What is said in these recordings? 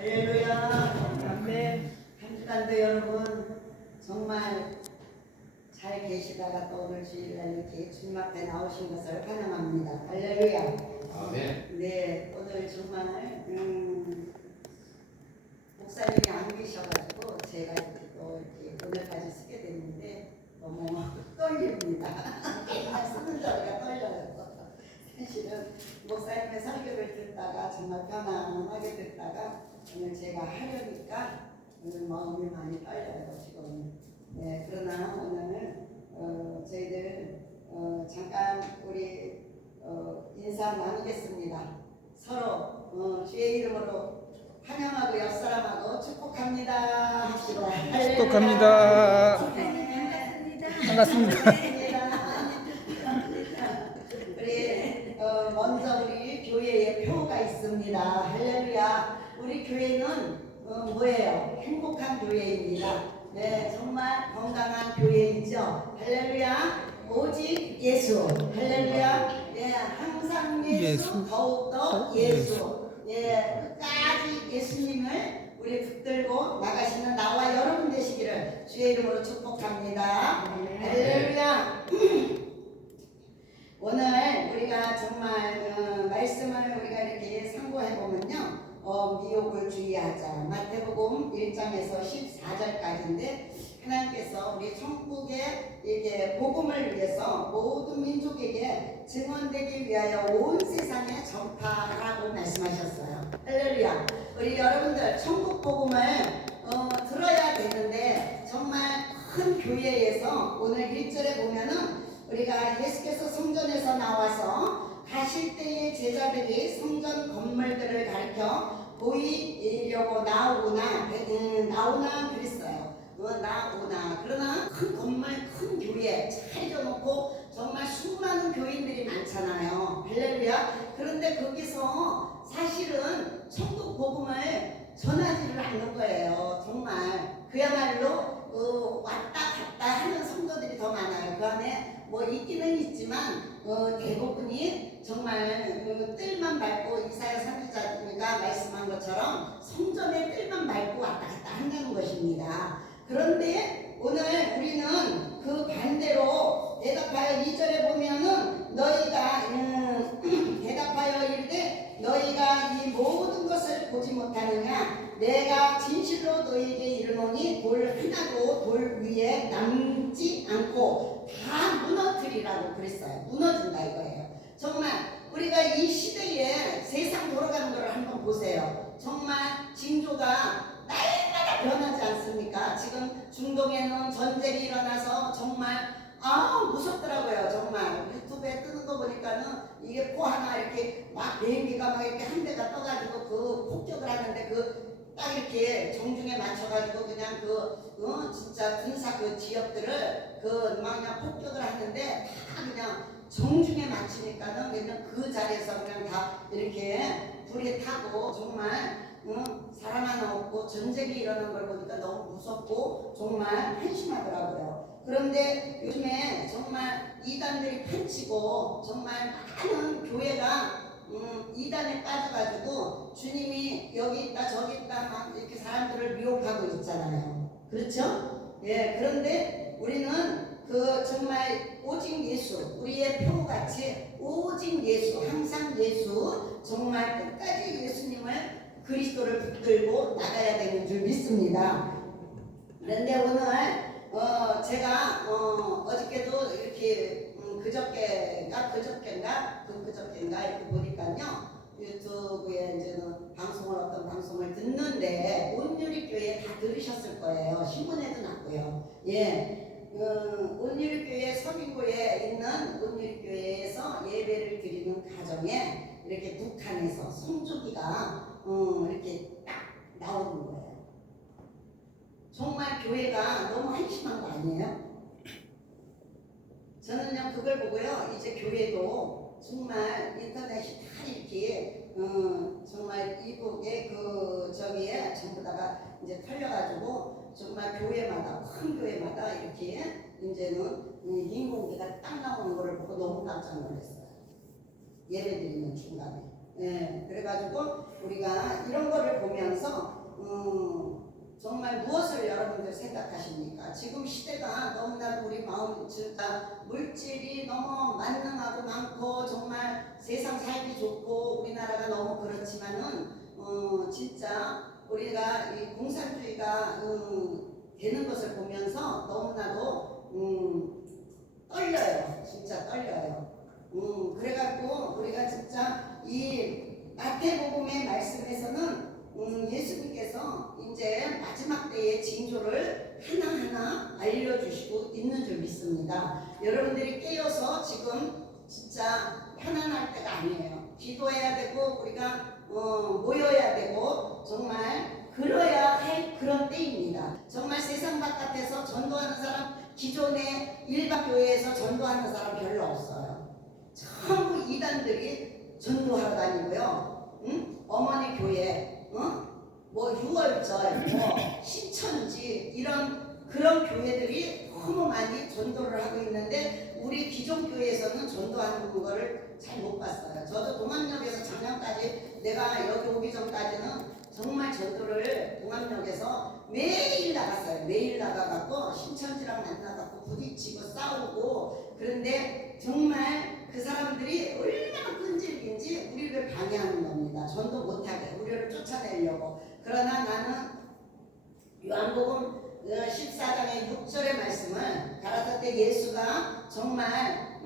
할렐루야. 아멘. 한 주간도 여러분 정말 잘 계시다가 또 오늘 주일날 이렇게 주님 앞에 나오신 것을 환영합니다. 할렐루야. 아멘. 네, 오늘 정말 목사님이 안 계셔가지고 제가 이렇게 또 이렇게 오늘까지 쓰게 됐는데 너무 떨립니다. 그냥 쓰는 자리가 떨려요. 사실은 목사님의 설교를 듣다가 정말 편안하게 듣다가 오늘 제가 하려니까 오늘 마음이 많이 떨려요 지금. 네, 그러나 오늘 저희들 잠깐 우리 인사 나누겠습니다. 서로 주의 이름으로 환영하고 옆사람하고 축복합니다. 축복합니다. 반갑습니다. 우리 먼저 우리 교회에 표가 있습니다. 할렐루야. 우리 교회는 뭐예요? 행복한 교회입니다. 네, 정말 건강한 교회이죠. 할렐루야. 오직 예수. 할렐루야. 예, 항상 예수, 더욱더 예수. 예, 끝까지 예수님을 우리 붙들고 나가시는 나와 여러분 되시기를 주의 이름으로 축복합니다. 할렐루야. 오늘 우리가 정말 말씀을 우리가 이렇게 상고해 보면요, 미혹을 주의하자. 마태복음 1장에서 14절까지인데 하나님께서 우리 천국의 이게 복음을 위해서 모든 민족에게 증언되기 위하여 온 세상에 전파하라고 말씀하셨어요. 할렐루야. 우리 여러분들 천국 복음을 들어야 되는데 정말 큰 교회에서 오늘 1절에 보면은 우리가 예수께서 성전에서 나와서 가실 때에 제자들이 성전 건물들을 가르쳐 보이려고 나오나 그랬어요. 나오나. 그러나 큰 건물, 큰 교회 차려놓고 정말 수많은 교인들이 많잖아요. 할렐루야. 그런데 거기서 사실은 천국 복음을 전하지를 않는 거예요. 정말 그야말로 왔다 갔다 하는 성도들이 더 많아요. 그 안에 뭐 있기는 있지만 대부분이 정말 뜰만 밟고 이사야 선지자가 말씀한 것처럼 성전의 뜰만 밟고 왔다 갔다 한다는 것입니다. 그런데 오늘 우리는 그 반대로 대답하여 2절에 보면은 너희가 대답하여 이르되 너희가 이 모든 것을 보지 못하느냐 내가 진실로 너희에게 이르노니 돌 하나도 돌 위에 남지 않고 다 무너뜨리라고 그랬어요. 무너진다 이거예요. 정말 우리가 이 시대에 세상 돌아가는 걸 한번 보세요. 정말 징조가 날마다 변하지 않습니까? 지금 중동에는 전쟁이 일어나서 정말 무섭더라고요. 정말 유튜브에 뜨는 거 보니까는 이게 포 하나 이렇게 막 비행기가 막 이렇게 한 대가 떠가지고 그 폭격을 하는데 딱 이렇게 정중에 맞춰가지고 그냥 진짜 군사 지역들을 막 그냥 폭격을 하는데 다 그냥 정중에 맞추니까는 그냥 그 자리에서 그냥 다 이렇게 불이 타고 정말 사람 하나 없고 전쟁이 일어난 걸 보니까 너무 무섭고 정말 한심하더라고요. 그런데 요즘에 정말 이단들이 판치고 정말 많은 교회가 이단에 빠져가지고 주님이 여기 있다 저기 있다 막 이렇게 사람들을 미혹하고 있잖아요. 그렇죠? 예. 그런데 우리는 정말 오직 예수, 우리의 표같이 오직 예수, 항상 예수, 정말 끝까지 예수님을 그리스도를 붙들고 나가야 되는 줄 믿습니다. 그런데 오늘 제가 어저께도 이렇게 그저께인가 이렇게 보니까요 유튜브에 이제는 어떤 방송을 듣는데 온유리교회 다 들으셨을 거예요. 신문에도 났고요. 예, 온유리교회 서빙고에 있는 온유리교회에서 예배를 드리는 가정에 이렇게 북한에서 성조기가 이렇게 딱 나오는 거예요. 정말 교회가 너무 한심한 거 아니에요? 저는요 그걸 보고요 이제 교회도 정말 인터넷이 다 이렇게 정말 이북에 저기에 전부 다가 이제 털려가지고 정말 교회마다 큰 교회마다 이렇게 이제는 인공기가 딱 나오는 거를 보고 너무 깜짝 놀랐어요. 예배드리는 중간에. 예, 그래가지고 우리가 이런 거를 보면서 정말 무엇을 여러분들 생각하십니까? 지금 시대가 너무나 우리 마음 진짜 물질이 너무 만능하고 많고 정말 세상 살기 좋고 우리나라가 너무 그렇지만은 진짜 우리가 이 공산주의가 되는 것을 보면서 너무나도 떨려요. 진짜 떨려요. 그래갖고 우리가 진짜 이 마태복음의 말씀에서는 예수님께서 이제 마지막 때의 징조를 하나하나 알려주시고 있는 줄 믿습니다. 여러분들이 깨어서 지금 진짜 편안할 때가 아니에요. 기도해야 되고 우리가 모여야 되고 정말 그러야 할 그런 때입니다. 정말 세상 바깥에서 전도하는 사람, 기존의 일반 교회에서 전도하는 사람 별로 없어요. 전부 이단들이 전도하러 다니고요. 어머니 교회, 뭐 유월절, 뭐 신천지 이런 그런 교회들이 너무 많이 전도를 하고 있는데 우리 기존 교회에서는 전도하는 거를 잘 못 봤어요. 저도 동암역에서 작년까지 내가 여기 오기 전까지는 정말 전도를 동암역에서 매일 나갔어요. 매일 나가갖고 신천지랑 만나갖고 부딪히고 싸우고 그런데 정말 그 사람들이 얼마나 끈질긴지 우리를 방해하는 겁니다. 전도 못하게 우리를 쫓아내려고. 그러나 나는 요한복음 14장의 6절의 말씀을 가라사 때 예수가 정말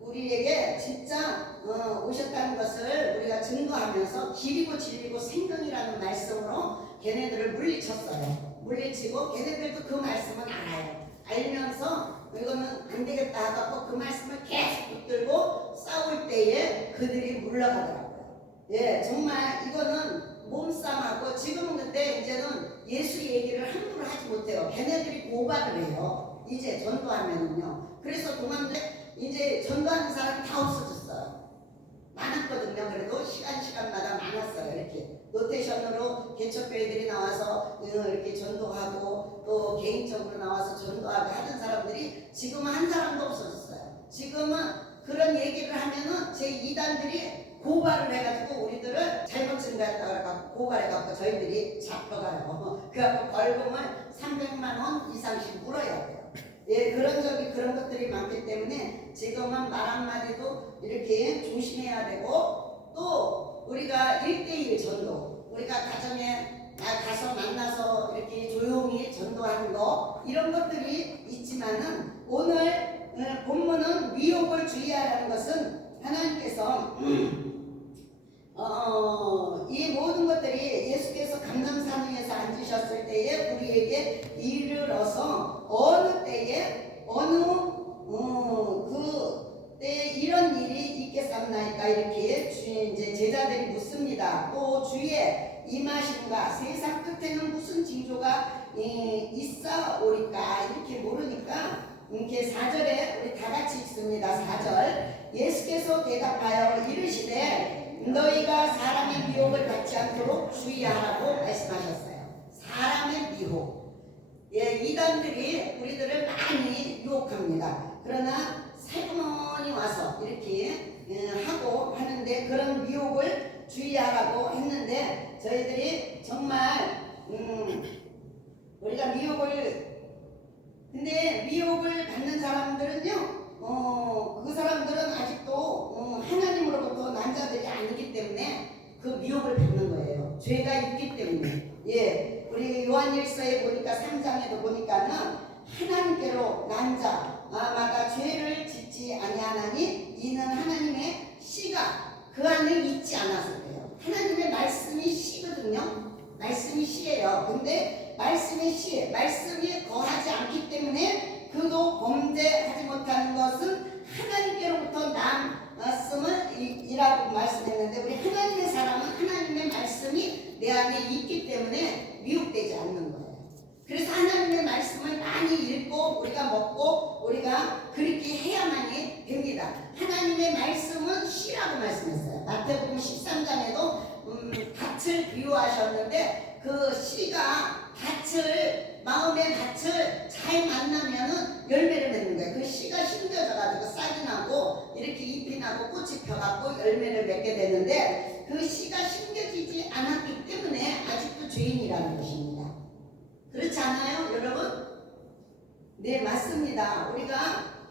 우리에게 진짜 오셨다는 것을 우리가 증거하면서 길이고 진리고 생명이라는 말씀으로 걔네들을 물리쳤어요. 물리치고 걔네들도 그 말씀은 알아요. 알면서 이거는 안 되겠다 하고 그 말씀을 계속 붙들고 싸울 때에 그들이 물러가더라고요. 예, 정말 이거는 몸싸움하고 지금은 그때 이제는 예수 얘기를 함부로 하지 못해요. 걔네들이 고발을 해요. 이제 전도하면은요. 그래서 동안에 이제 전도하는 사람이 다 없어졌어요. 많았거든요. 그래도 시간마다 많았어요. 이렇게 노테이션으로 개척교회들이 나와서 이렇게 전도하고 또 개인적으로 나와서 전도하고 하던 사람들이 지금은 한 사람도 없어졌어요. 지금은 그런 얘기를 하면은 제 이단들이 고발을 해가지고 우리들을 잘못 증거했다고 고발해갖고 저희들이 잡혀가요. 그래갖고 벌금을 300만 원 이상씩 물어야 돼요. 예, 그런 것들이 많기 때문에 지금은 말 한마디도 이렇게 조심해야 되고 또 우리가 1대1 전도, 우리가 가정에 가서 만나서 이렇게 조용히 전도하는 거 이런 것들이 있지만은 오늘 본문은 미혹을 주의하라는 것은 하나님께서 이 모든 것들이 예수께서 감람산 위에서 앉으셨을 때에 우리에게 이르러서 어느 때에 그때 이런 일이 있겠습니까? 이렇게 이제 제자들이 묻습니다. 또 주의 임하심과 세상 끝에는 무슨 징조가 있사오리까? 이렇게 모르니까 이렇게 4절에 우리 다 같이 읽습니다. 4절 예수께서 대답하여 이르시되 너희가 사람의 미혹을 받지 않도록 주의하라고 말씀하셨어요. 사람의 미혹. 예, 이단들이 우리들을 많이 유혹합니다. 그러나 사모니 와서 이렇게 하고 하는데 그런 미혹을 주의하라고 했는데 저희들이 정말 우리가 근데 미혹을 받는 사람들은요 그 사람들은 아직도 하나님으로부터 난 자들이 아니기 때문에 그 미혹을 받는 거예요. 죄가 있기 때문에. 예, 우리 요한일서에 보니까 3장에도 보니까는 하나님께로 난 자마다 죄를 짓지 아니하나니 이는 하나님의 씨가 그 안에 있지 않아서 그래요. 하나님의 말씀이 씨거든요. 말씀이 씨예요. 근데 말씀이 거하지 않기 때문에 그도 범죄하지 못하는 것은 하나님께로부터 남았음을 이라고 말씀했는데 우리 하나님의 사람은 하나님의 말씀이 내 안에 있기 때문에 미혹되지 않는 거예요. 그래서 하나님의 말씀을 많이 읽고 우리가 먹고 우리가 그렇게 해야만이 됩니다. 하나님의 말씀은 씨라고 말씀했어요. 마태복음 13장에도 밭을 비유하셨는데 그 씨가 마음의 밭을 잘 만나면은 열매를 맺는 거예요. 그 씨가 심겨져가지고 싹이 나고 이렇게 잎이 나고 꽃이 펴갖고 열매를 맺게 되는데 그 씨가 심겨지지 않았기 때문에 아직도 죄인이라는 것입니다. 그렇지 않아요, 여러분? 네, 맞습니다. 우리가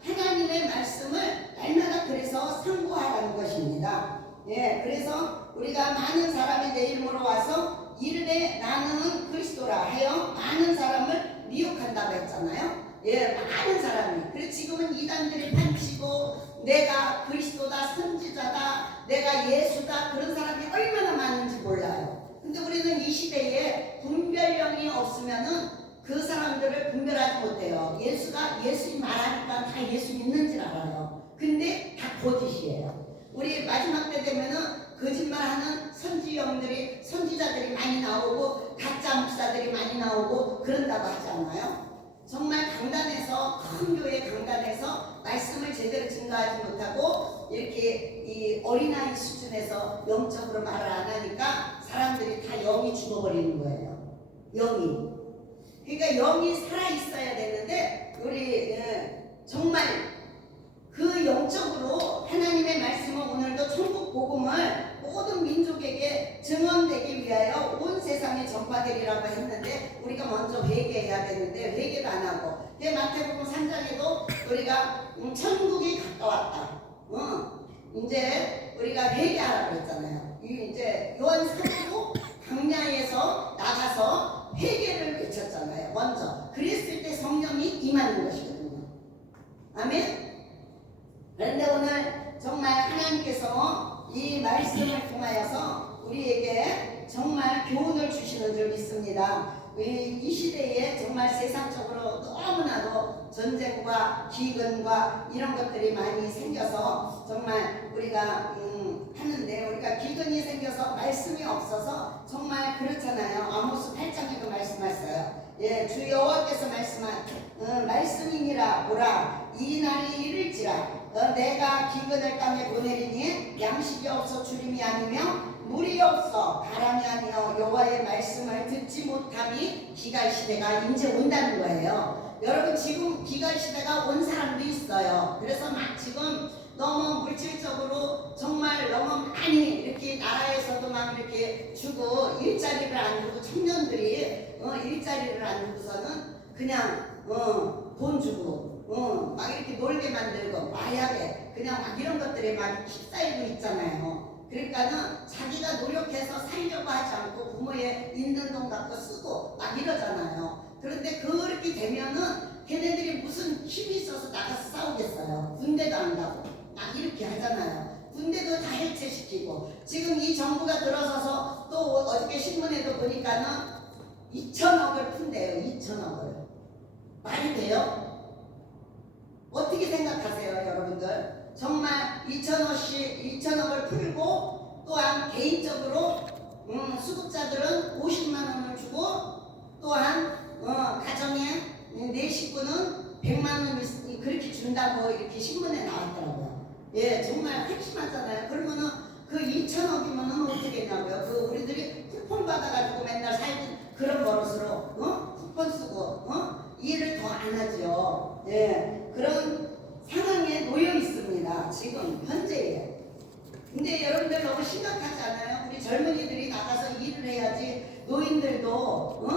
하나님의 말씀을 날마다 그래서 상고하라는 것입니다. 예, 그래서 우리가 많은 사람이 내 이름으로 와서 이르되 나는 그리스도라 하여 많은 사람을 미혹한다고 했잖아요. 예, 많은 사람이. 그래서 지금은 이단들이 판치고 내가 그리스도다, 선지자다, 내가 예수다, 그런 사람이 얼마나 많은지 몰라요. 근데 우리는 이 시대에 분별력이 없으면은 그 사람들을 분별하지 못해요. 예수가 예수님 말하니까 다 예수 믿는 줄 알아요. 근데 다 거짓이에요. 우리 마지막 때 되면은 거짓말하는 선지자들이 많이 나오고 가짜 목사들이 많이 나오고 그런다고 하지 않아요? 정말 강단에서, 큰 교회 강단에서 말씀을 제대로 증거하지 못하고 이렇게 이 어린아이 수준에서 영적으로 말을 안 하니까 사람들이 다 영이 죽어버리는 거예요. 영이. 그러니까 영이 살아있어야 되는데 우리 정말 그 영적으로 하나님의 말씀은 오늘도 천국 복음을 모든 민족에게 증언되기 위하여 온 세상에 전파되리라고 했는데 우리가 먼저 회개해야 되는데 회개도 안 하고 마태복음 3장에도 우리가 천국이 가까웠다. 이제 우리가 회개하라고 했잖아요. 이제 요한 사도도 광야에서 나가서 회개를 외쳤잖아요. 먼저 그랬을 때 성령이 임하는 것이거든요. 아멘. 그런데 오늘 정말 하나님께서 이 말씀을 통하여서 우리에게 정말 교훈을 주시는 줄 믿습니다. 이 시대에 정말 세상적으로 너무나도 전쟁과 기근과 이런 것들이 많이 생겨서 정말 우리가 하는데 우리가 기근이 생겨서 말씀이 없어서 정말 그렇잖아요. 아모스 8장에도 말씀하셨어요. 예, 주 여호와께서 말씀한 말씀이니라 보라 이 날이 이를지라 내가 기근을 땅에 보내리니 양식이 없어 주림이 아니며 물이 없어 바람이 아니여 여호와의 말씀을 듣지 못함이 기갈 시대가 이제 온다는 거예요. 여러분 지금 기갈 시대가 온 사람도 있어요. 그래서 막 지금 너무 물질적으로 정말 너무 많이 이렇게 나라에서도 막 이렇게 주고 일자리를 안 주고 청년들이 일자리를 안 주고서는 그냥 돈 주고 막 이렇게 놀게 만들고 마약에 그냥 막 이런 것들에 막 휩싸이고 있잖아요. 그러니까는 자기가 노력해서 살려고 하지 않고 부모의 있는 돈 갖고 쓰고 막 이러잖아요. 그런데 그렇게 되면은 걔네들이 무슨 힘이 있어서 나가서 싸우겠어요. 군대도 안 가고 막 이렇게 하잖아요. 군대도 다 해체시키고 지금 이 정부가 들어서서 또 어저께 신문에도 보니까는 2천억을 푼대요. 2천억을. 말이 돼요? 어떻게 생각하세요, 여러분들? 정말 2천억을 풀고 또한 개인적으로 수급자들은 50만 원을 주고 또한 가정에 내 식구는 100만 원 그렇게 준다고 이렇게 신문에 나왔더라고요. 예, 정말 한심하잖아요. 그러면은 그 2천억이면은 어떻게 했냐고요? 그 우리들이 쿠폰 받아가지고 맨날 살던 그런 버릇으로 쿠폰 쓰고 일을 더 안 하죠. 예, 그런 상황에 놓여 있습니다. 지금 현재에. 근데 여러분들 너무 심각하지 않아요? 우리 젊은이들이 나가서 일을 해야지. 노인들도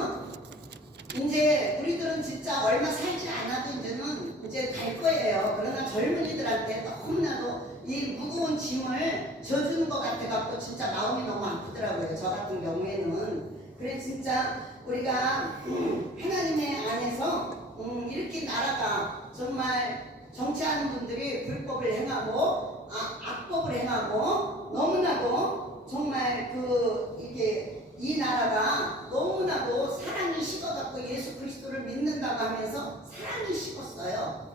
이제 우리들은 진짜 얼마 살지 않아도 이제 갈 거예요. 그러나 젊은이들한테 너무나도 이 무거운 짐을 져주는 것 같아갖고 진짜 마음이 너무 아프더라고요. 저 같은 경우에는. 그래 진짜 우리가 하나님의 안에서 이렇게 나라가 정말 정치하는 분들이 불법을 행하고 악법을 행하고 너무나도 정말 이게 이 나라가 너무나도 사랑이 식어갖고 예수 그리스도를 믿는다고 하면서 사랑이 식었어요.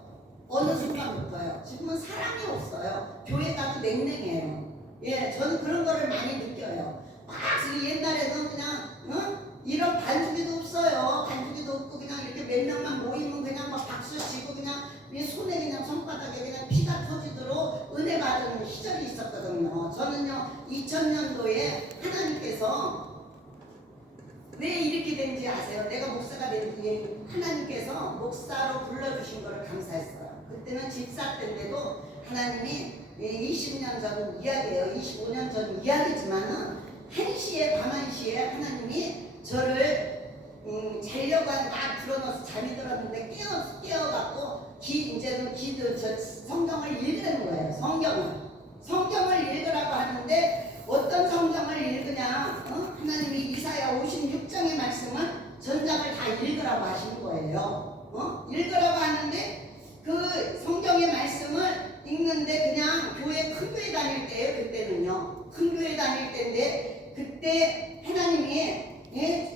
어느 순간부터요. 지금은 사랑이 없어요. 교회 가도 냉랭해요. 예, 저는 그런 거를 많이 느껴요. 막 옛날에는 그냥 이런 반주기도 없어요. 반주기도 없고 그냥 이렇게 몇 명만 모이면 그냥 막 박수 치고 그냥 손에 그냥 손바닥에 그냥 피가 터지도록 은혜 받은 시절이 있었거든요. 저는요 2000년도에 하나님께서 왜 이렇게 된지 아세요? 내가 목사가 된 뒤에 하나님께서 목사로 불러주신 거를 감사했어요. 그때는 집사 때인데도 하나님이 20년 전 이야기예요. 25년 전 이야기지만은 밤 1시에 하나님이 저를 자려고 막 불어넣어서 잠이 들었는데 깨어갖고 이제는 기도 성경을 읽는 거예요. 성경을 읽으라고 하는데 어떤 성경을 읽으냐? 하나님이 이사야 56장의 말씀을 전장을 다 읽으라고 하시는 거예요. 읽으라고 하는데 그 성경의 말씀을 읽는데 그냥 큰 교회 다닐 때예요. 그때는요. 큰 교회 다닐 때인데 그때 하나님이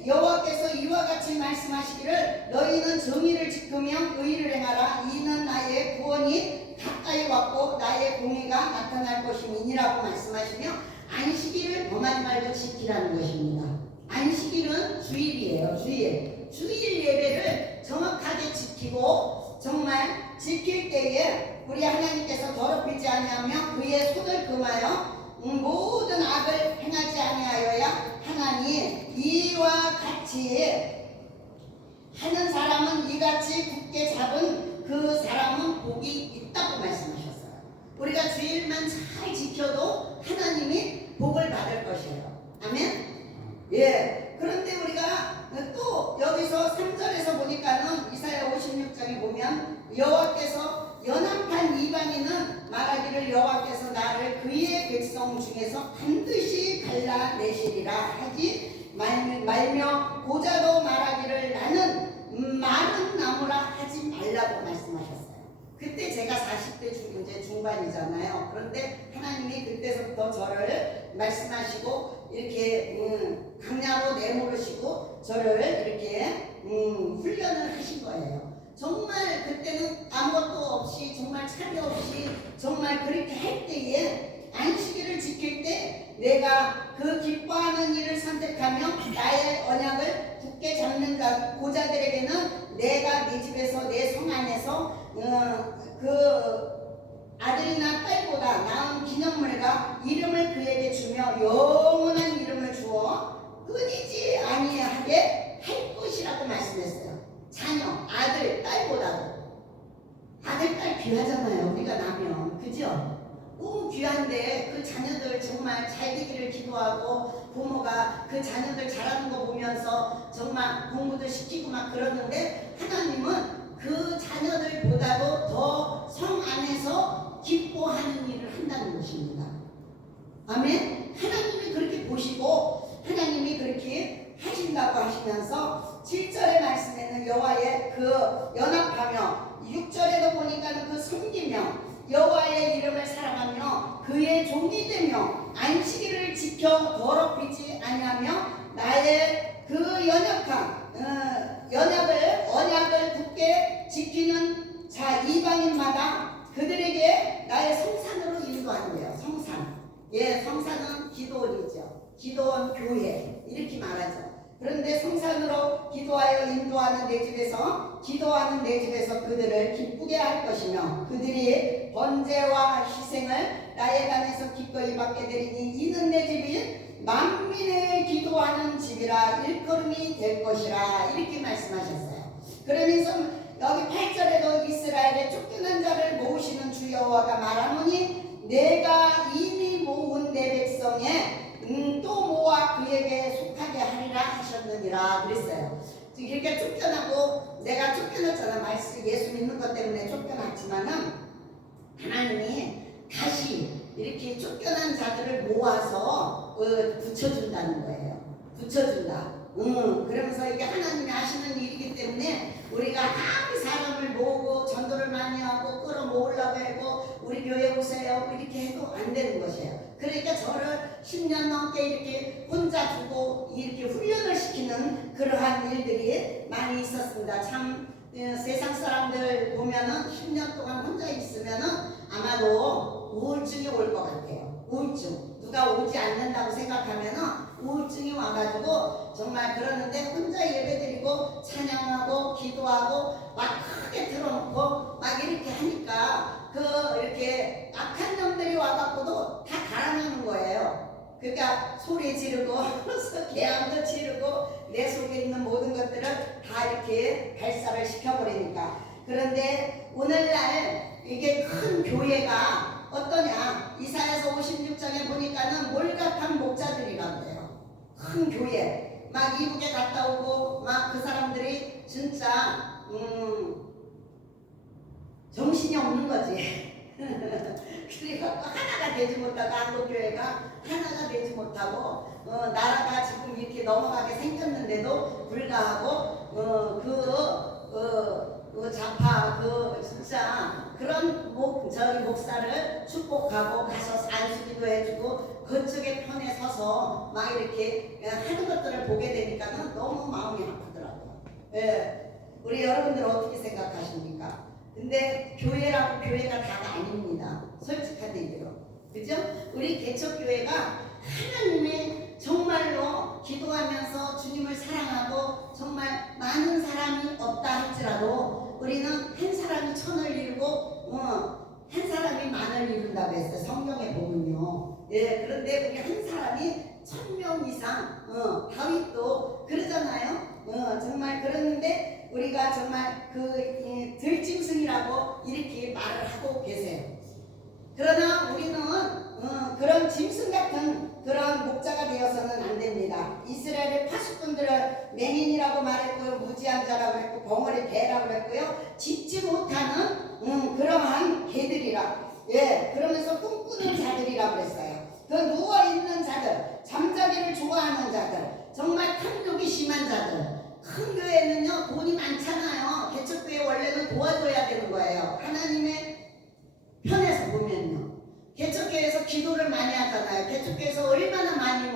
여호와께서 이와 같이 말씀하시기를 너희는 정의를 지키며 의를 행하라. 이는 나의 구원이 가까이 왔고 나의 공의가 나타날 것임이니라고 말씀하시며 안식일을 범하지 말고 지키라는 것입니다. 안식일은 주일이에요. 주일 예배를 정확하게 지키고 정말 지킬 때에 우리 하나님께서 더럽히지 아니하며 그의 손을 금하여 모든 악을 행하지 아니하여야 하나니 이와 같이 하는 사람은 이같이 굳게 잡은 그 사람은 복이 있다고 말씀하셨어요. 우리가 주일만 잘 지켜도 하나님이 복을 받을 것이에요. 아멘? 예. 그런데 우리가 또 여기서 3절에서 보니까는 이사야 56장에 보면 여호와께서 연합한 이방인은 말하기를 여호와께서 나를 그의 백성 중에서 반드시 갈라내시리라 하지 말며 고자도 말하기를 나는 마른 나무라 하지 말라고 말씀하셨어요. 그때 제가 40대 이제 중반이잖아요. 그런데 하나님이 그때서부터 저를 말씀하시고 이렇게 강야로 내모르시고 저를 이렇게 훈련을 하신 거예요. 정말 그때는 아무것도 없이 정말 차비 없이 정말 그렇게 할 때에 안식일을 지킬 때 내가 그 기뻐하는 일을 선택하며 나의 언약을 굳게 잡는 고자들에게는 내가 네 집에서 내 성 안에서 그 아들이나 딸보다 나은 기념물과 이름을 그에게 주며 영원한 이름을 주어 끊이지 아니하게 할 것이라고 말씀했어요. 자녀, 아들, 딸보다도. 아들, 딸 귀하잖아요. 우리가 나면. 그죠? 너무 귀한데 그 자녀들 정말 잘 되기를 기도하고 부모가 그 자녀들 잘하는 거 보면서 정말 공부도 시키고 막 그러는데 하나님은 그 자녀들보다도 더 성 안에서 기뻐하는 일을 한다는 것입니다. 아멘? 하나님이 그렇게 보시고 하나님이 그렇게 하신다고 하시면서 7절의 말씀에는 여호와의 그 연합하며 6절에도 보니까 그 섬기며 여호와의 이름을 사랑하며 그의 종이 되며 안식일을 지켜 더럽히지 아니하며 나의 그 언약을 굳게 지키는 자 이방인마다 그들에게 나의 성산으로 인도한대요. 성산. 예, 성산은 기도원이죠. 기도원 교회 이렇게 말하죠. 그런데 성산으로 기도하여 인도하는 내 집에서 기도하는 내 집에서 그들을 기쁘게 할 것이며 그들이 번제와 희생을 나의 간에서 기꺼이 받게 되리니 이는 내 집이 만민의 기도하는 집이라 일컬음이 될 것이라 이렇게 말씀하셨어요. 그러면서 여기 8절에도 이스라엘의 쫓겨난 자를 모으시는 주 여호와가 말하노니 내가 이미 모은 내 백성에 또 모아 그에게 속하게 하리라 하셨느니라 그랬어요. 그러니까 쫓겨나고 내가 쫓겨났잖아. 말씀 예수 믿는 것 때문에 쫓겨났지만은 하나님이 다시 이렇게 쫓겨난 자들을 모아서 붙여준다는 거예요. 붙여준다. 그러면서 이게 하나님이 하시는 일이기 때문에 우리가 아무리 사람을 모으고 전도를 많이 하고 끌어모으려고 하고 우리 교회 오세요 이렇게 해도 안 되는 것이에요. 그러니까 저를 10년 넘게 이렇게 혼자 두고 이렇게 훈련을 시키는 그러한 일들이 많이 있었습니다. 참 세상 사람들 보면은 10년 동안 혼자 있으면은 아마도 우울증이 올 것 같아요. 우울증. 누가 오지 않는다고 생각하면은 우울증이 와가지고 정말 그러는데 혼자 예배드리고 찬양하고 기도하고 막 크게 틀어놓고 막 이렇게 하니까 이렇게 악한 놈들이 와갖고도 다 달아나는 거예요. 그러니까 소리 지르고 개항도 지르고 내 속에 있는 모든 것들을 다 이렇게 발사를 시켜버리니까. 그런데 오늘날 이게 큰 교회가 어떠냐? 이사야서 56장에 보니까는 몰각한 목자들이라고 해요. 큰 교회. 막 이북에 갔다 오고 막 그 사람들이 진짜 정신이 없는 거지. 그러니까 하나가 되지 못하고 한국교회가 하나가 되지 못하고 나라가 지금 이렇게 넘어가게 생겼는데도 불구하고 그 좌파 진짜 그런 저희 목사를 축복하고 가서 안수기도 해주고 그쪽에 편에 서서 막 이렇게 하는 것들을 보게 되니까는 너무 마음이 아프더라고요. 예, 우리 여러분들 어떻게 생각하십니까? 근데 교회라고 교회가 다가 아닙니다. 솔직한 얘기로. 그죠? 우리 개척교회가 하나님의 정말로 기도하면서 주님을 사랑하고 정말 많은 사람이 없다 할지라도 우리는 한 사람이 천을 이루고 한 사람이 만을 이룬다고 했어요. 성경에 보면요. 예, 그런데 우리 한 사람이 1000명 이상 다윗도 그러잖아요. 정말 그러는데 우리가 정말 들짐승이라고 이렇게 말을 하고 계세요. 그러나 우리는 그런 짐승 같은 그런 목자가 되어서는 안 됩니다. 이스라엘의 파수꾼들을 맹인이라고 말했고요, 무지한 자라고 했고, 벙어리 개라고 했고요, 짖지 못하는 그러한 개들이라. 예, 그러면서 꿈꾸는 자들이라고 했어요. 그 누워 있는 자들, 잠자기를 좋아하는 자들, 정말 탐욕이 심한 자들. 큰 교회는요 돈이 많잖아요. 개척교회 원래는 도와줘야 되는 거예요. 하나님의 편에서 보면요. 개척교회에서 기도를 많이 하잖아요. 개척교회에서 얼마나 많이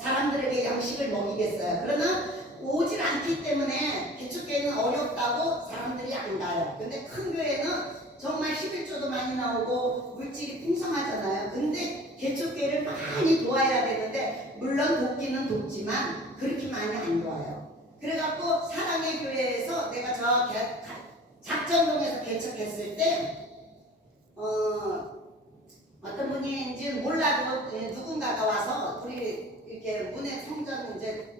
사람들에게 양식을 먹이겠어요. 그러나 오질 않기 때문에 개척교회는 어렵다고 사람들이 안 가요. 근데 큰 교회는 정말 11조도 많이 나오고 물질이 풍성하잖아요. 근데 개척교회를 많이 도와야 되는데 물론 돕기는 돕지만 그렇게 많이 안 도와요. 그래갖고 사랑의 교회에서 내가 저 작전동에서 개척했을 때 어떤 분인지 몰라도 누군가가 와서 우리 이렇게 문에 성전 이제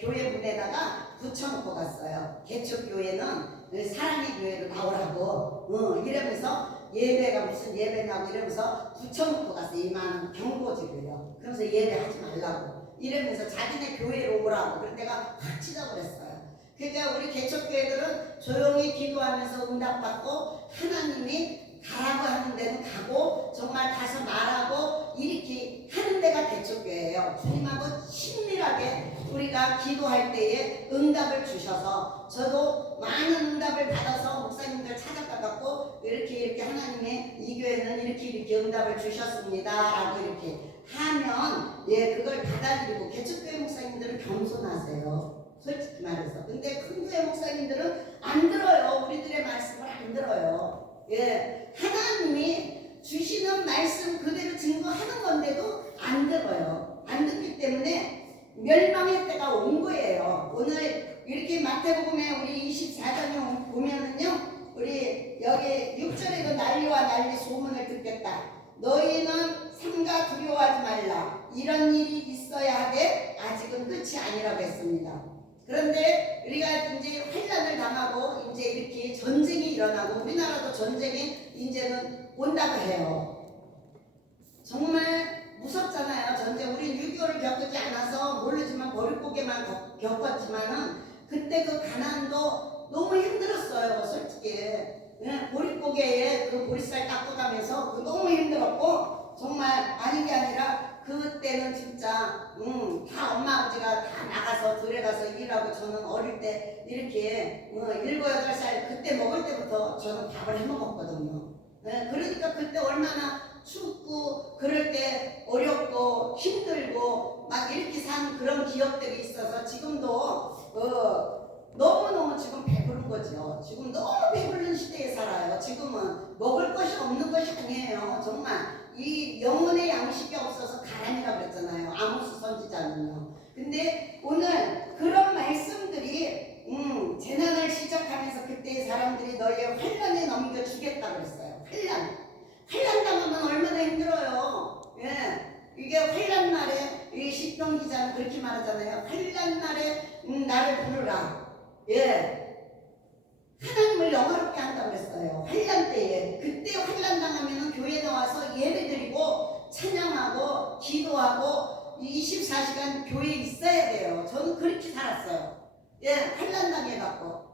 교회 문에다가 붙여놓고 갔어요. 개척교회는 사랑의 교회로 나오라고 이러면서 예배가 무슨 예배냐고 이러면서 붙여놓고 갔어요. 이만한 경고지를요. 그러면서 예배하지 말라고 이러면서 자기네 교회로 오라고. 그래서 내가 확 찢어버렸어요. 그러니까 우리 개척교회들은 조용히 기도하면서 응답받고 하나님이 가라고 하는 데는 가고 정말 가서 말하고 이렇게 하는 데가 개척교회예요. 주님하고 친밀하게 우리가 기도할 때에 응답을 주셔서 저도 많은 응답을 받아서 목사님들 찾아가갖고 이렇게 하나님의 이 교회는 이렇게 응답을 주셨습니다 라고 이렇게 하면 그걸 받아들이고 개척교회 목사님들은 겸손하세요. 솔직히 말해서. 근데 큰 교회 목사님들은 안 들어요. 우리들의 말씀을 안 들어요. 하나님이 주시는 말씀 그대로 증거하는 건데도 안 들어요. 안 듣기 때문에 멸망의 때가 온 거예요. 오늘 이렇게 마태복음에 우리 24장에 보면은요, 우리 여기 6절에도 난리와 난리 소문을 듣겠다. 너희는 삼가 두려워하지 말라. 이런 일이 있어야 하되 아직은 끝이 아니라고 했습니다. 그런데 우리가 이제 환란을 당하고 이제 이렇게 전쟁이 일어나고 우리나라도 전쟁이 이제는 온다고 해요. 정말 무섭잖아요. 전쟁. 우리 6.25를 겪지 않아서 모르지만 보릿고개만 겪었지만은 그때 그 가난도 너무 힘들었어요. 솔직히. 보릿고개에 그 보리쌀 깎고 가면서 너무 힘들었고 정말 아닌 게 아니라 그때는 진짜 다 엄마 아버지가 다 나가서 들에 가서 일하고 저는 어릴 때 이렇게 7, 8살 그때 먹을 때부터 저는 밥을 해 먹었거든요. 그러니까 그때 얼마나 춥고 그럴 때 어렵고 힘들고 막 이렇게 산 그런 기억들이 있어서 지금도 너무너무 지금 배부른 거죠. 지금 너무 배부른 시대에 살아요. 지금은 먹을 것이 없는 것이 아니에요. 정말 이 영혼의 양식이 없어서 가람이라고 그랬잖아요. 아모스 선지자는요. 근데 오늘 그런 말씀들이 재난을 시작하면서 그때 사람들이 너희의 환란에 넘겨주겠다고 그랬어요. 환란 당하면 얼마나 힘들어요. 이게 환란 날에 이 시편 기자는 그렇게 말하잖아요. 환란 날에 나를 부르라. 하나님을 영화롭게 한다고 그랬어요. 환란 때에. 그때 환란 당하면 교회 나와서 예배드리고 찬양하고 기도하고 24시간 교회에 있어야 돼요. 저는 그렇게 살았어요. 예, 환난 당해갖고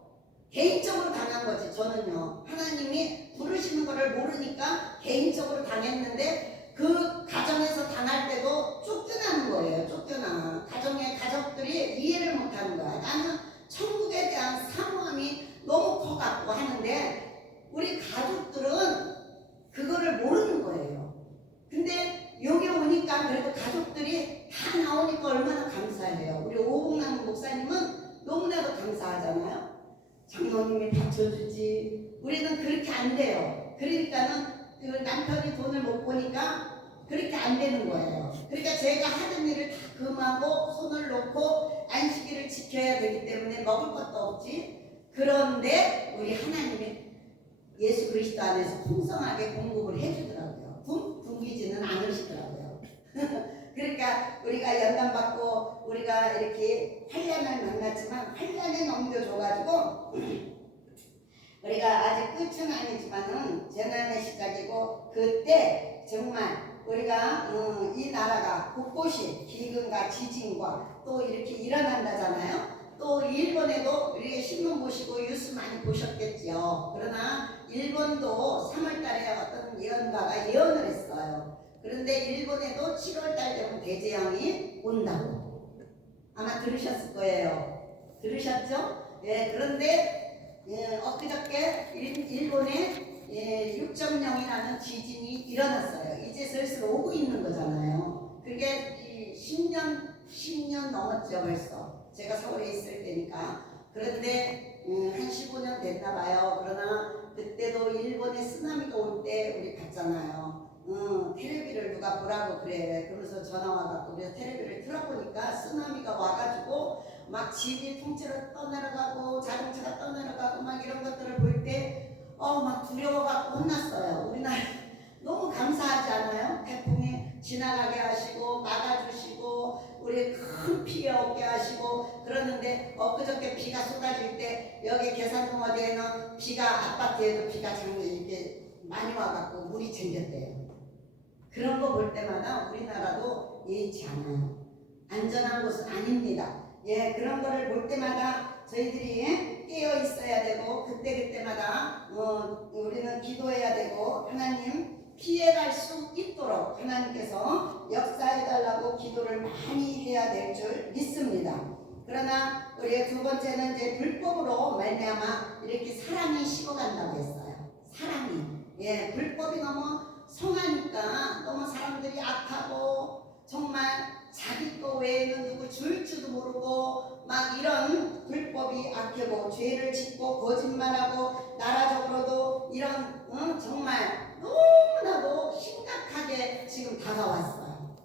개인적으로 당한 거지. 저는요, 하나님이 부르시는 거를 모르니까 개인적으로 당했는데 그 가정에서 당할 때도 쫓겨나는 거예요. 쫓겨나. 가족들이 이해를 못하는 거야. 나는 천국에 대한 사모함이 너무 커갖고 하는데 우리 가족들은 그거를 모르는 거예요. 근데 여기 오니까 그래도 가족들이 다 나오니까 얼마나 감사해요. 우리 오봉남 목사님은 너무나도 감사하잖아요. 장로님이 받쳐주지. 우리는 그렇게 안 돼요. 그러니까는 그 남편이 돈을 못 보니까 그렇게 안 되는 거예요. 그러니까 제가 하던 일을 다 금하고 손을 놓고 안식일을 지켜야 되기 때문에 먹을 것도 없지. 그런데 우리 하나님이 예수 그리스도 안에서 풍성하게 공급을 해주더라고요. 굶기지는 않으시더라고요. 그러니까 우리가 연단받고 우리가 이렇게 환난을 만났지만 환난에 넘겨줘가지고 우리가 아직 끝은 아니지만은 재난의 시작이고 그때 정말 우리가 이 나라가 곳곳이 기근과 지진과 또 이렇게 일어난다잖아요. 또 일본에도 우리 신문 보시고 뉴스 많이 보셨겠죠. 그러나 일본도 3월달에 어떤 예언가가 예언을 했어요. 그런데 일본에도 7월달 되면 대재앙이 온다고. 아마 들으셨을 거예요. 들으셨죠? 예, 그런데 엊그저께 일본에 6.0이라는 지진이 일어났어요. 이제 슬슬 오고 있는 거잖아요. 그게 10년 넘었죠 벌써. 제가 서울에 있을 때니까. 그런데 한 15년 됐나 봐요. 그러나 그때도 일본에 쓰나미가 올 때 우리 봤잖아요. 텔레비를 누가 보라고 그래. 그러면서 전화 와갖고 그래서 텔레비를 틀어보니까 쓰나미가 와가지고 막 집이 통째로 떠내려가고 자동차가 떠내려가고 막 이런 것들을 볼 때 막 두려워갖고 혼났어요. 우리나라 너무 감사하지 않아요? 태풍이 지나가게 하시고 막아주시고 우리 큰 피해 없게 하시고. 그러는데 엊그저께 비가 쏟아질 때 여기 계산동 어디에는 비가 아파트에도 비가 장난 이렇게 많이 와갖고 물이 챙겼대요. 그런 거 볼 때마다 우리나라도 예의치 않아요. 안전한 곳은 아닙니다. 예, 그런 거를 볼 때마다 저희들이 깨어 있어야 되고 그때마다 우리는 기도해야 되고 하나님 피해갈 수 있도록 하나님께서 역사해달라고 기도를 많이 해야 될 줄 믿습니다. 그러나 우리 두 번째는 이제 불법으로 말미암아 이렇게 사랑이 식어간다고 했어요. 사랑이. 예, 불법이 너무 성하니까 너무 사람들이 악하고 정말 자기 거 외에는 누구 줄 줄도 모르고 막 이런 불법이 악하고 죄를 짓고 거짓말하고 나라적으로도 이런 정말 너무나도 심각하게 지금 다가왔어요.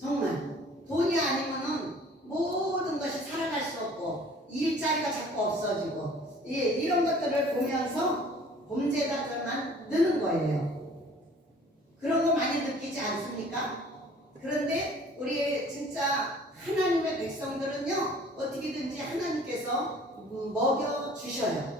정말 돈이 아니면은 모든 것이 살아갈 수 없고 일자리가 자꾸 없어지고 이런 것들을 보면서 범죄자들만 느는 거예요. 그런 거 많이 느끼지 않습니까? 그런데 우리 진짜 하나님의 백성들은요 어떻게든지 하나님께서 먹여주셔요.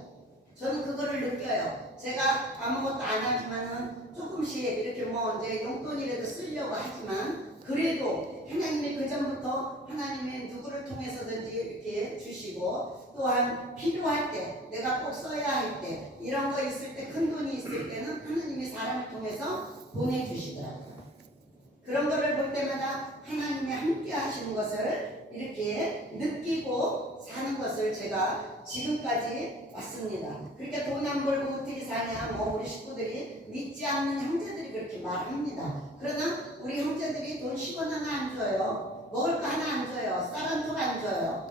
저는 그거를 느껴요. 제가 아무것도 안 하지만은 조금씩 이렇게 뭐 이제 용돈이라도 쓰려고 하지만 그래도 하나님이 그전부터 하나님이 누구를 통해서든지 이렇게 주시고 또한 필요할 때 내가 꼭 써야 할 때 이런 거 있을 때 큰 돈이 있을 때는 하나님이 사람을 통해서 보내주시더라고요. 그런 거를 볼 때마다 하나님이 함께 하시는 것을 이렇게 느끼고 사는 것을 제가 지금까지 왔습니다. 그러니까 돈 안 벌고 어떻게 사냐 뭐 우리 식구들이 믿지 않는 형제들이 그렇게 말합니다. 그러나 우리 형제들이 돈 10원 하나 안 줘요. 먹을 거 하나 안 줘요. 쌀 한 톨 안 줘요.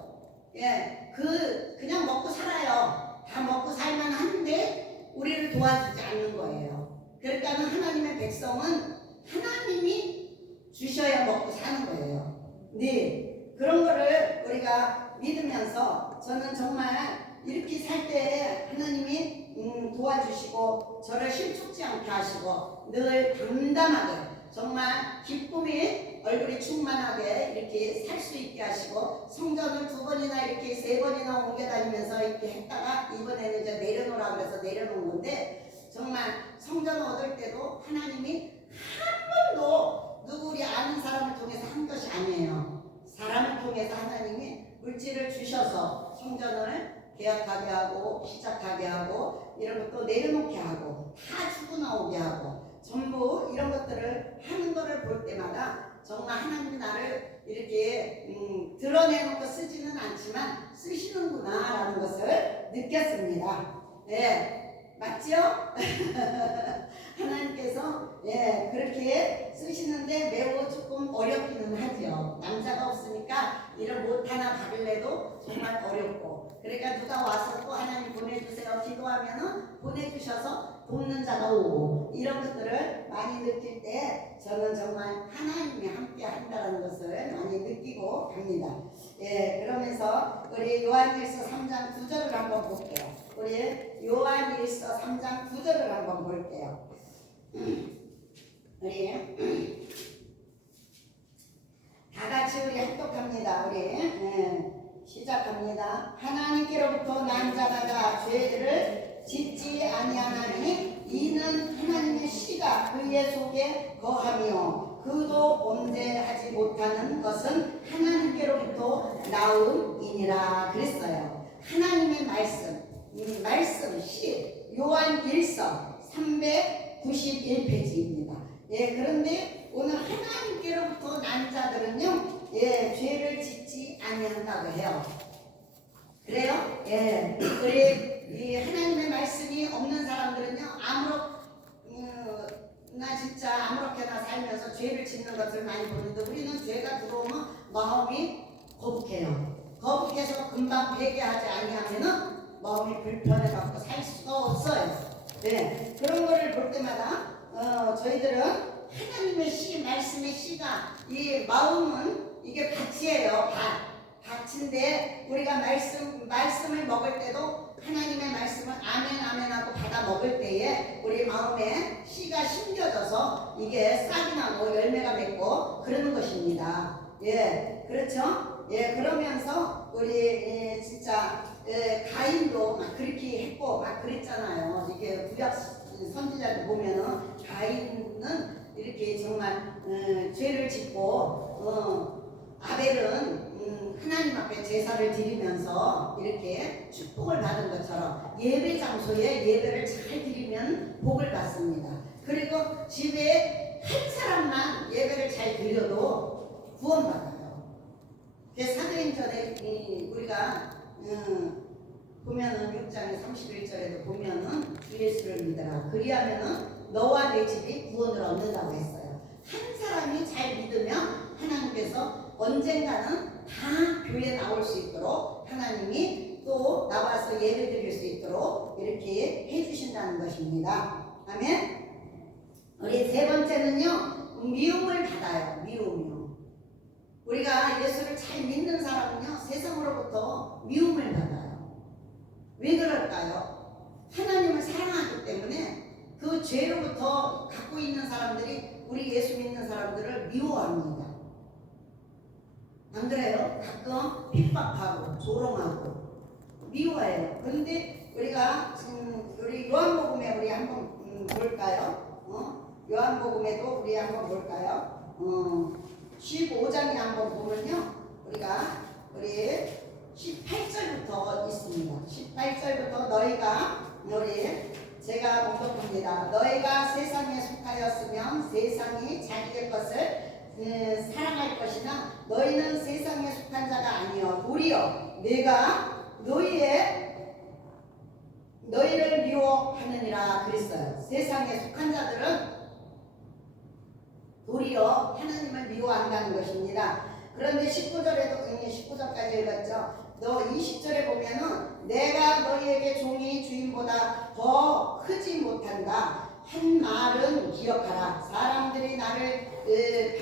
예, 그냥 먹고 살아요. 다 먹고 살만 하는데 우리를 도와주지 않는 거예요. 그러니까 하나님의 백성은 하나님이 주셔야 먹고 사는 거예요. 네, 그런 거를 우리가 믿으면서 저는 정말 이렇게 살 때 하나님이 도와주시고 저를 실족지 않게 하시고 늘 담담하게 정말 기쁨이 얼굴이 충만하게 이렇게 살 수 있게 하시고 성전을 2번이나 이렇게 3번이나 옮겨 다니면서 이렇게 했다가 이번에는 이제 내려놓으라 그래서 내려놓은 건데 정말 성전 얻을 때도 하나님이 한 번도 누구 그것도 우리 아는 사람을 통해서 한 것이 아니에요. 사람을 통해서 하나님이 물질을 주셔서 성전을 개혁하게 하고 시작하게 하고 이런 것도 내려놓게 하고 다 주고 나오게 하고 전부 이런 것들을 하는 것을 볼 때마다 정말 하나님이 나를 이렇게 드러내놓고 쓰지는 않지만 쓰시는구나 라는 것을 느꼈습니다. 예, 맞죠? 하나님께서 예, 그렇게 쓰시는데 매우 조금 어렵기는 하죠. 남자가 없으니까 일을 못하나 박을래도 정말 어렵고, 그러니까 누가 와서 또 하나님 보내주세요 기도하면은 보내주셔서 돕는 자가 오고, 이런 것들을 많이 느낄 때 저는 정말 하나님이 함께 한다는 것을 많이 느끼고 갑니다. 예, 그러면서 우리 요한일서 3장 9절을 한번 볼게요. 우리 요한일서 3장 9절을 한번 볼게요. 우리 다 같이 우리 합독합니다. 우리 시작합니다. 하나님께로부터 난 자가 죄를 짓지 아니하나니 이는 하나님의 씨가 그의 속에 거하며 그도 범죄하지 못하는 것은 하나님께로부터 나음이니라 그랬어요. 하나님의 말씀 씨 요한일서 391페이지입니다. 예, 그런데 오늘 하나님께로부터 난 자들은요, 예, 죄를 짓지 아니한다고 해요. 그래요? 예, 우리 이 하나님의 말씀이 없는 사람들은요, 나 진짜 아무렇게나 살면서 죄를 짓는 것을 많이 보는데, 우리는 죄가 들어오면 마음이 거북해요. 거북해서 금방 회개하지 아니하면은 마음이 불편해갖고 살 수가 없어요. 네, 그런 거를 볼 때마다 저희들은 하나님의 씨, 말씀의 씨가 이 마음은 이게 밭이에요. 밭인데 우리가 말씀을 먹을 때도 하나님의 말씀을 아멘 아멘 하고 받아 먹을 때에 우리 마음에 씨가 심겨져서 이게 싹이 나고 열매가 맺고 그러는 것입니다. 예, 그렇죠? 예, 그러면서 우리 진짜 가인도 막 그렇게 했고 막 그랬잖아요. 이게 구약 선지자들 보면은 가인은 이렇게 정말 죄를 짓고 아벨은 하나님 앞에 제사를 드리면서 이렇게 축복을 받은 것처럼 예배 장소에 예배를 잘 드리면 복을 받습니다. 그리고 집에 한 사람만 예배를 잘 드려도 구원받아요. 사도행전에 우리가 보면은 6장 31절에도 보면은 주 예수를 믿어라. 그리하면은 너와 내 집이 구원을 얻는다고 했어요. 한 사람이 잘 믿으면 하나님께서 언젠가는 다 교회에 나올 수 있도록 하나님이 또 나와서 예배 드릴 수 있도록 이렇게 해주신다는 것입니다. 아멘. 우리 세 번째는요, 미움을 받아요. 미움이요. 우리가 예수를 잘 믿는 사람은요, 세상으로부터 미움을 받아요. 왜 그럴까요? 하나님을 사랑하기 때문에 그 죄로부터 갖고 있는 사람들이 우리 예수 믿는 사람들을 미워합니다. 안 그래요? 가끔 핍박하고 조롱하고 미워해요. 그런데 우리가 지금 우리 요한복음에 우리 한번 볼까요? 요한복음에도 우리 한번 볼까요? 15장에 한번 보면요, 우리 18절부터 있습니다. 18절부터 제가 먼저 봅니다. 너희가 세상에 속하였으면 세상이 자기의 것을 사랑할 것이나 너희는 세상에 속한 자가 아니여 도리어 내가 너희를 미워하느니라 그랬어요. 세상에 속한 자들은 도리어 하나님을 미워한다는 것입니다. 그런데 19절까지 읽었죠. 너 20절에 보면은 내가 너희에게 종이 주인보다 더 크지 못한다 한 말은 기억하라. 사람들이 나를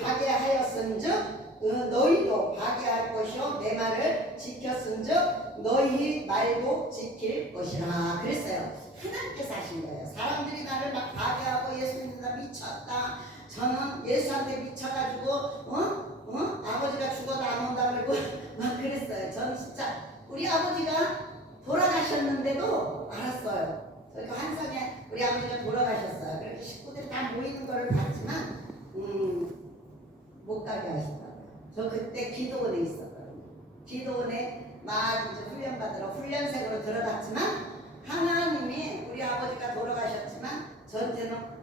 파괴하였은즉 너희도 파괴할 것이요 내 말을 지켰은즉 너희 말도 지킬 것이라 그랬어요. 하나님께서 하신 거예요. 사람들이 나를 막 파괴하고 예수 믿는다 미쳤다, 저는 예수한테 미쳐가지고 아버지가 죽어도 안 온다 그러고 막 그랬어요. 저는 진짜 우리 아버지가 돌아가셨는데도 알았어요. 저희 환상에 우리 아버지가 돌아가셨어요. 그렇게 식구들이 다 모이는 걸 봤지만 못 가게 하시더라고요. 저 그때 기도원에 있었거든요. 기도원에 막 이제 훈련받으러 훈련생으로 들어갔지만 하나님이 우리 아버지가 돌아가셨지만 저한테는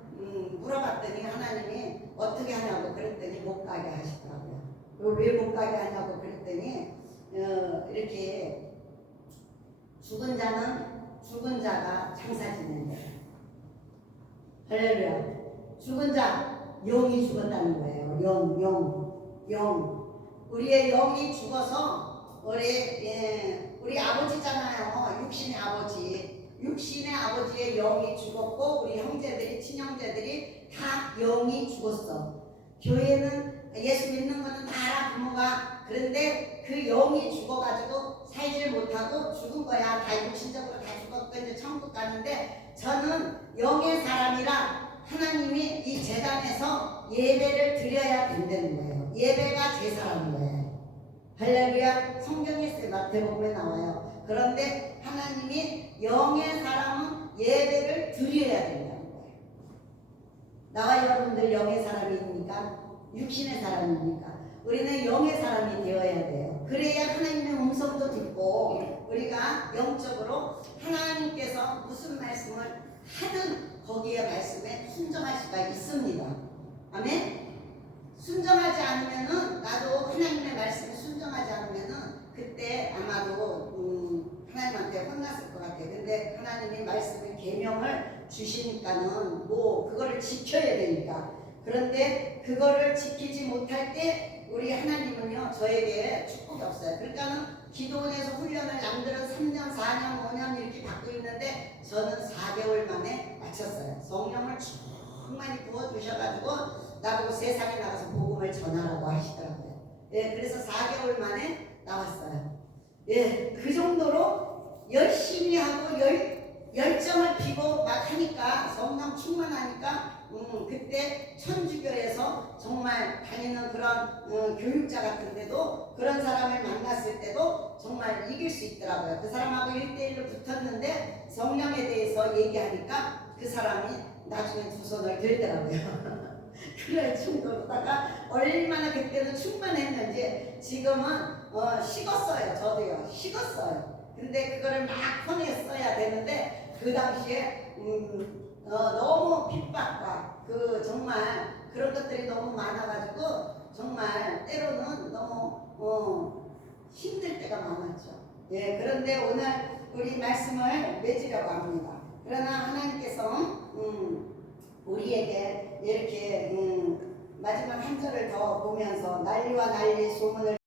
물어봤더니 하나님이 어떻게 하냐고 그랬더니 못 가게 하시더라고요. 왜 못 가게 하냐고 그랬더니 이렇게 죽은 자가 장사 짓는데 할렐루야. 죽은 자 영이 죽었다는 거예요. 영. 우리의 영이 죽어서 우리 아버지잖아요. 육신의 아버지. 육신의 아버지의 영이 죽었고 우리 형제들이 친형제들이 다 영이 죽었어. 교회는 예수 믿는 거는 다 부모가 그런데 그 영이 죽어가지고 살질 못하고 죽은 거야. 다 육신적으로 다 죽었고 이제 천국 가는데 저는 영의 사람이라 하나님이 이 제단에서 예배를 드려야 된다는 거예요. 예배가 제사라는 거예요. 할렐루야. 성경에 마태복음에 나와요. 그런데 하나님이 영의 사람은 예배를 드려야 된다는 거예요. 나와 여러분들 영의 사람입니까? 육신의 사람입니까? 우리는 영의 사람이 되어야 돼요. 그래야 하나님의 음성도 듣고 우리가 영적으로 하나님께서 무슨 말씀을 하든 거기에 말씀에 순종할 수가 있습니다. 아멘? 순종하지 않으면은 나도 하나님의 말씀에 순종하지 않으면은 그때 아마도 하나님한테 혼났을 것 같아요. 근데 하나님이 말씀의 계명을 주시니까는 뭐 그거를 지켜야 되니까. 그런데 그거를 지키지 못할 때 우리 하나님은요 저에게 축복이 없어요. 그러니까는 기도원에서 훈련을 남들은 3년, 4년, 5년 이렇게 받고 있는데 저는 4개월 만에 마쳤어요. 성령을 충만히 부어주셔가지고 나보고 세상에 나가서 복음을 전하라고 하시더라고요. 예, 그래서 4개월 만에 나왔어요. 예, 그 정도로 열심히 하고 열정을 피고 막 하니까 성령 충만하니까 그때 천주교에서 정말 다니는 그런 교육자 같은데도 그런 사람을 만났을 때도 정말 이길 수 있더라고요. 그 사람하고 1대1로 붙었는데 성령에 대해서 얘기하니까 그 사람이 나중에 두 손을 들더라고요. 그럴 정도로다가 얼마나 그때는 충만했는지 지금은 식었어요. 저도요. 식었어요. 근데 그거를 막 퍼냈어야 되는데 그 당시에 너무 핍박과 그 정말 그런 것들이 너무 많아가지고 정말 때로는 너무 힘들 때가 많았죠. 예, 그런데 오늘 우리 말씀을 맺으려고 합니다. 그러나 하나님께서 우리에게 이렇게 마지막 한 절을 더 보면서 난리와 난리 소문을